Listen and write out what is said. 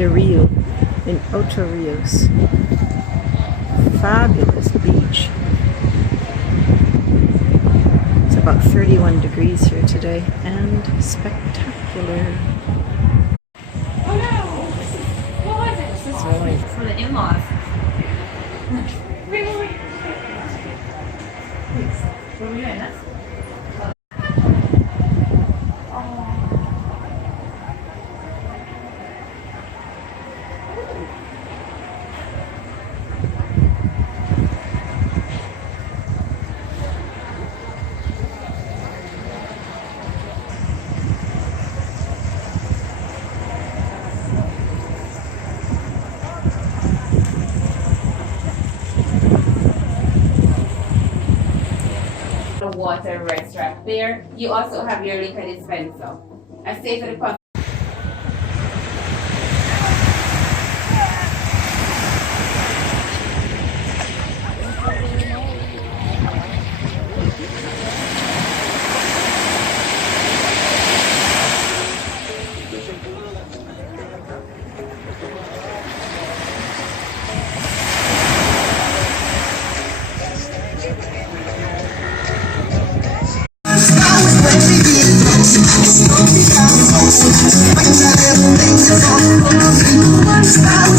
the Riu in Ocho Rios. Fabulous beach. It's about 31 degrees here today and spectacular. Oh no! What was it? This is really for the in-laws. Wait. Thanks. What are we doing? That's the water restaurant. There, you also have your liquor dispenser. I stay for the pub. Stop.